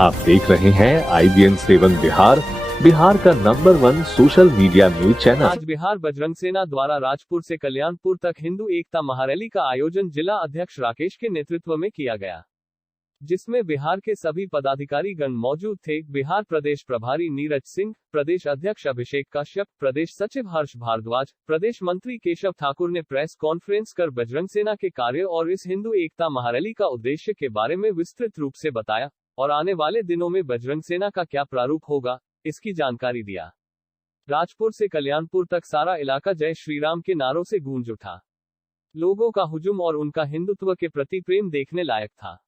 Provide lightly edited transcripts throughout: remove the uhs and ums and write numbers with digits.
आप देख रहे हैं IBN 7 बिहार, बिहार का number 1 social media news channel. आज बिहार बजरंग सेना द्वारा राजपुर से कल्याणपुर तक हिंदू एकता महारैली का आयोजन जिला अध्यक्ष राकेश के नेतृत्व में किया गया, जिसमें बिहार के सभी पदाधिकारी गण मौजूद थे। बिहार प्रदेश प्रभारी नीरज सिंह, प्रदेश अध्यक्ष अभिषेक कश्यप, प्रदेश सचिव हर्ष भारद्वाज, प्रदेश मंत्री केशव ठाकुर ने प्रेस कॉन्फ्रेंस कर बजरंग सेना के कार्य और इस हिंदू एकता महारैली का उद्देश्य के बारे में विस्तृत रूप से बताया और आने वाले दिनों में बजरंग सेना का क्या प्रारूप होगा, इसकी जानकारी दिया। राजपुर से कल्याणपुर तक सारा इलाका जय श्री राम के नारों से गूंज उठा। लोगों का हुजूम और उनका हिंदुत्व के प्रति प्रेम देखने लायक था।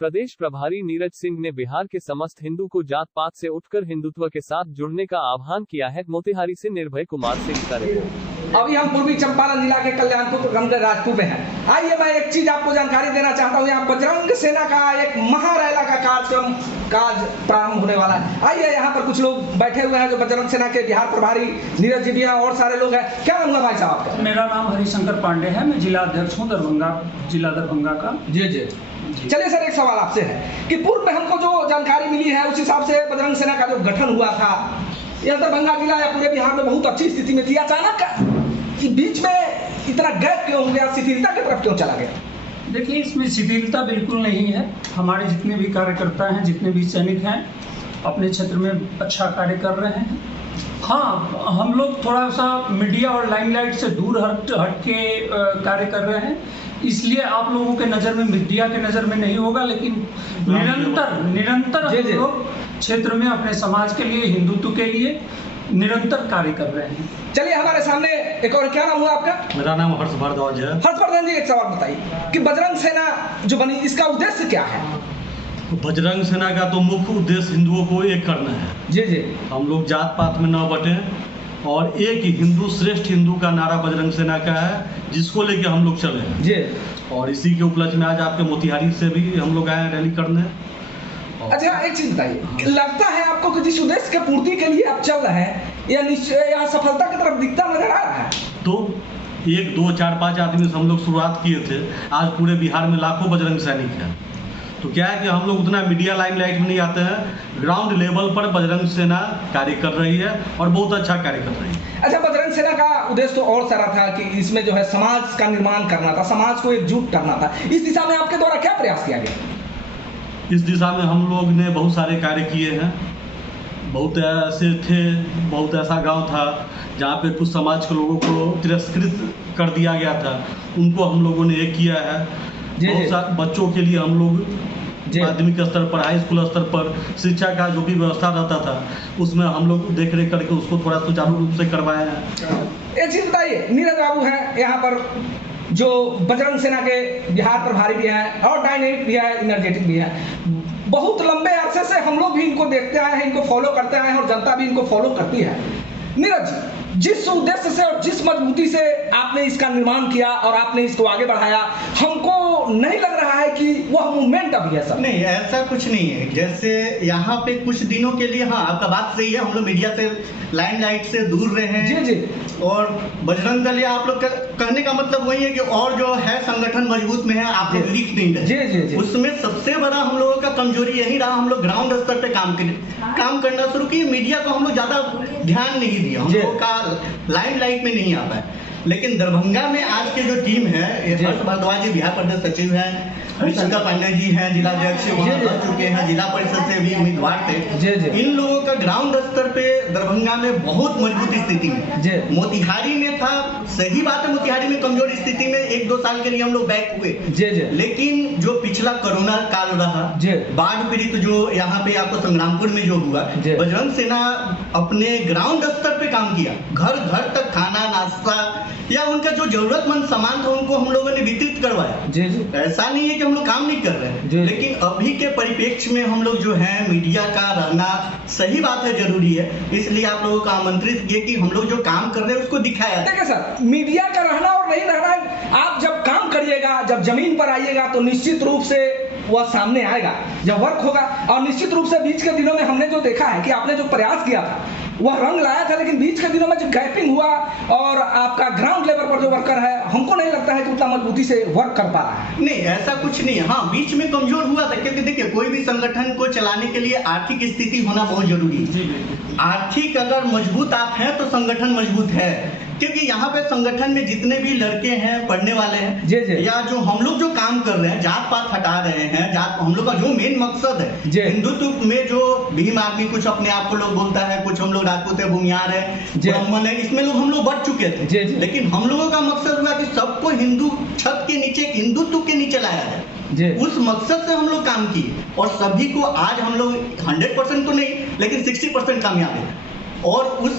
प्रदेश प्रभारी नीरज सिंह ने बिहार के समस्त हिंदू को जात पात से उठकर हिंदुत्व के साथ जुड़ने का आह्वान किया है। मोतिहारी से निर्भय कुमार सिंह का रिपोर्ट। अभी हम पूर्वी चंपारण जिला के कल्याणपुर राजपुर में हैं। आइए मैं एक चीज आपको जानकारी देना चाहता हूँ। यहाँ बजरंग सेना का एक महारैला का कार्यक्रम प्रारंभ होने वाला है। आइए यहाँ पर कुछ लोग बैठे हुए हैं जो बजरंग सेना के बिहार प्रभारी नीरज जी भी हैं और सारे लोग हैं। क्या नाम हुआ भाई साहब आपका? मेरा नाम हरिशंकर पांडे है, मैं जिला अध्यक्ष हूँ दरभंगा, जिला दरभंगा का। जी। चलिए सर, एक सवाल आपसे है कि पूर्व में हमको जो जानकारी मिली है उस हिसाब से बजरंग सेना का जो गठन हुआ था यह दरभंगा जिला या पूरे बिहार में बहुत अच्छी स्थिति में थी। अचानक बीच में इतना गैप क्यों हो गया, शिथिलता की तरफ क्यों चला गया? देखिए, इसमें शिथिलता बिल्कुल नहीं है। हमारे जितने भी कार्यकर्ता हैं, जितने भी सैनिक हैं, अपने क्षेत्र में अच्छा कार्य कर रहे हैं। हाँ, हम लोग थोड़ा सा मीडिया और लाइमलाइट से दूर हट के कार्य कर रहे हैं, इसलिए आप लोगों के नज़र में, मीडिया के नज़र में नहीं होगा, लेकिन निरंतर हम लोग क्षेत्र में अपने समाज के लिए, हिंदुत्व के लिए निरंतर कार्य कर रहे हैं। चलिए हमारे सामने एक और, क्या नाम हुआ आपका? मेरा नाम हर्ष भारद्वाज है। हर्षवर्धन जी, एक सवाल बताइए कि बजरंग सेना जो बनी इसका उद्देश्य क्या है? बजरंग सेना का तो मुख्य उद्देश्य हिंदुओं को एक करना है। जी। हम लोग जात पात में न बटे और एक हिंदू श्रेष्ठ हिंदू का नारा बजरंग सेना का है, जिसको लेके हम लोग चले हैं जी। और इसी के उपलक्ष्य में आज आपके मोतिहारी से भी हम लोग आए रैली करने। अच्छा, एक चीज बताइए, लगता है आपको कि जिस उद्देश्य के पूर्ति के लिए आप चल रहे हैं या सफलता की तरफ दिखता नजर आ रहा है? तो 1, 2, 4, 5 आदमी से हम लोग शुरुआत किए थे, आज पूरे बिहार में लाखों बजरंग सैनिक हैं। तो क्या है कि हम लोग उतना मीडिया लाइमलाइट में नहीं आते हैं, ग्राउंड लेवल पर बजरंग सेना कार्य कर रही है और बहुत अच्छा कार्य कर रही है। अच्छा, बजरंग सेना का उद्देश्य तो और सारा था कि इसमें जो है समाज का निर्माण करना था, समाज को एकजुट करना था। इस दिशा में आपके द्वारा क्या प्रयास किया गया? इस दिशा में हम लोग ने बहुत सारे कार्य किए हैं। बहुत ऐसे थे, बहुत ऐसा गांव था जहाँ पे कुछ समाज के लोगों को तिरस्कृत कर दिया गया था, उनको हम लोगों ने एक किया है। बहुत सारे बच्चों के लिए हम लोग माध्यमिक स्तर पर, हाई स्कूल स्तर पर शिक्षा का जो भी व्यवस्था रहता था उसमें हम लोग देख रेख करके उसको थोड़ा सुचारू रूप से करवाया है। एक चीज बताइए, नीरज बाबू हैं यहाँ पर जो बजरंग सेना के बिहार प्रभारी भी हैं और डायनेमिक भी है, एनर्जेटिक भी है। बहुत लंबे अरसे से हम लोग भी इनको देखते आए हैं, इनको फॉलो करते आए हैं और जनता भी इनको फॉलो करती है। नीरज जी, जिस उद्देश्य से और जिस मजबूती से आपने इसका निर्माण किया और आपने इसको आगे बढ़ाया, हमको नहीं लग रहा है कि वह मूवमेंट अभी है? सर नहीं, ऐसा कुछ नहीं है। जैसे यहाँ पे कुछ दिनों के लिए, हाँ आपका बात सही है, हम लोग मीडिया से लाइमलाइट से दूर रहे हैं। जी। और बजरंग दल या आप लोग कहने का मतलब वही है कि और जो है संगठन मजबूत में है, आप लोग लिख नहीं रहे। जी। उसमें सबसे बड़ा हम लोगों का कमजोरी यही रहा, हम लोग ग्राउंड स्तर पे काम करना शुरू किए। मीडिया को हम लोग ज्यादा ध्यान नहीं दिया, हम लोगों का लाइमलाइट में नहीं आ पाए। लेकिन दरभंगा में आज के जो टीम है, हर्ष भारद्वाज जी बिहार प्रदेश सचिव हैं, हरिशंकर पांडे जी हैं जिला अध्यक्ष, वहाँ रह चुके हैं, जिला परिषद से भी उम्मीदवार थे। इन लोगों का ग्राउंड स्तर पे दरभंगा में बहुत मजबूत स्थिति में। मोतिहारी में था, सही बात है, मोतिहारी में कमजोर स्थिति में 1-2 साल के लिए हम लोग बैक हुए। लेकिन जो पिछला कोरोना काल रहा, बाढ़ पीड़ित जो यहाँ पे आपको संग्रामपुर में जो हुआ, बजरंग सेना अपने ग्राउंड स्तर पे काम किया। घर घर तक खाना, नाश्ता या उनका जो जरूरतमंद सामान था उनको हम लोगों ने वितरित करवाया। ऐसा नहीं है कि हम लोग काम नहीं कर रहे हैं, लेकिन अभी के परिप्रेक्ष्य में हम लोग जो है मीडिया का रहना सही बात है, जरूरी है। इसलिए आप लोगों को आमंत्रित किए कि हम लोग जो काम कर रहे हैं उसको दिखाया। देखिए सर, मीडिया का रहना और नहीं रहना, आप जब काम करिएगा, जब जमीन पर आइएगा तो निश्चित रूप से वह सामने आएगा, जब वर्क होगा। और निश्चित रूप से बीच के दिनों में हमने जो देखा है कि आपने जो प्रयास किया था वह रंग लाया था, लेकिन बीच के दिनों में जो गैपिंग हुआ और आपका ग्राउंड लेवल पर जो वर्कर है, हमको नहीं लगता है कि उतना मजबूती से वर्क कर पा रहा है। नहीं, ऐसा कुछ नहीं है। हाँ, बीच में कमजोर हुआ था, क्योंकि देखिए कोई भी संगठन को चलाने के लिए आर्थिक स्थिति होना बहुत जरूरी है। आर्थिक अगर मजबूत आप हैं तो संगठन मजबूत है, क्योंकि यहाँ पे संगठन में जितने भी लड़के हैं, पढ़ने वाले हैं, जी। या जो हम लोग जो काम कर रहे हैं, जात पात हटा रहे हैं, जात हम लोग का जो मेन मकसद है, हिंदुत्व में जो भीम आर्मी कुछ अपने आप को लोग बोलता है, कुछ हम लोग राजपूत है, भूमियार है, ब्राह्मण है, इसमें लोग हम लोग बढ़ चुके थे। लेकिन हम लोगों का मकसद हुआ कि सबको हिंदू छत के नीचे, हिंदुत्व के नीचे लाया जाए। उस मकसद से हम लोग काम किए और सभी को आज हम लोग 100% तो नहीं, लेकिन 60% कामयाब है। और उस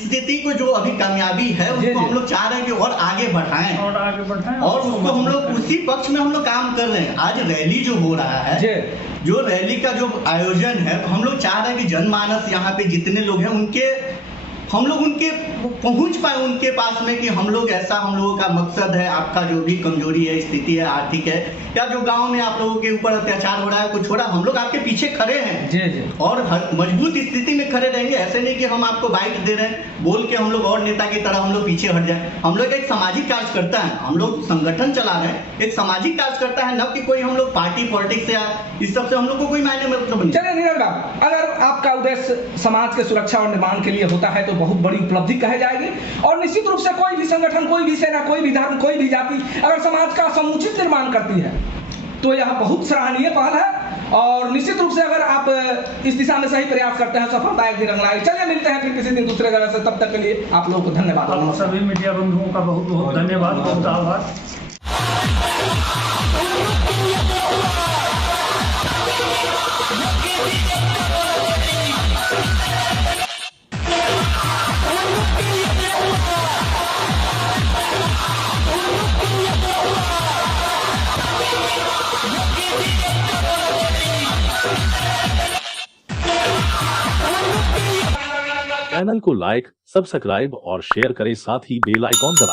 स्थिति को जो अभी कामयाबी है उसको हम लोग चाह रहे हैं कि और आगे बढ़ाएं और उसको हम लोग उसी पक्ष में हम लोग काम कर रहे हैं। आज रैली जो हो रहा है, जो रैली का जो आयोजन है, तो हम लोग चाह रहे हैं कि जनमानस यहाँ पे जितने लोग हैं हम लोग उनके पहुंच पाए उनके पास में, कि हम लोग ऐसा, हम लोगों का मकसद है, आपका जो भी कमजोरी है, स्थिति है, आर्थिक है, या जो गांव में आप लोगों के ऊपर अत्याचार हो रहा है, कुछ हो रहा है, हम लोग आपके पीछे खड़े हैं और मजबूत स्थिति में खड़े रहेंगे। ऐसे नहीं कि हम आपको बाइट दे रहे हैं बोल के हम लोग और नेता की तरह हम लोग पीछे हट जाए। हम लोग एक सामाजिक कार्यकर्ता है, हम लोग संगठन चला रहे हैं, एक सामाजिक कार्यकर्ता है, न कि कोई हम लोग पार्टी पॉलिटिक्स या इस सब से हम लोग को कोई मायने मतलब नहीं। चलिए नीरज बाबू, अगर आपका उद्देश्य समाज के सुरक्षा और निर्माण के लिए होता है तो बहुत बड़ी उपलब्धि कही जाएगी, और निश्चित रूप से कोई भी संगठन, कोई भी सेना, कोई भी धर्म, कोई भी जाति अगर समाज का समुचित निर्माण करती है तो यह बहुत सराहनीय पहल है। और निश्चित रूप से अगर आप इस दिशा में सही प्रयास करते हैं, सफलता एक दिन रंग लाएगी। चलिए मिलते हैं फिर किसी दिन दूसरे जगह से, तब तक के लिए आप लोगों को धन्यवाद। आप सभी मीडिया बंधुओं का बहुत बहुत धन्यवाद, बहुत आभार। चैनल को लाइक, सब्सक्राइब और शेयर करें, साथ ही बेल आइकॉन दबाएं।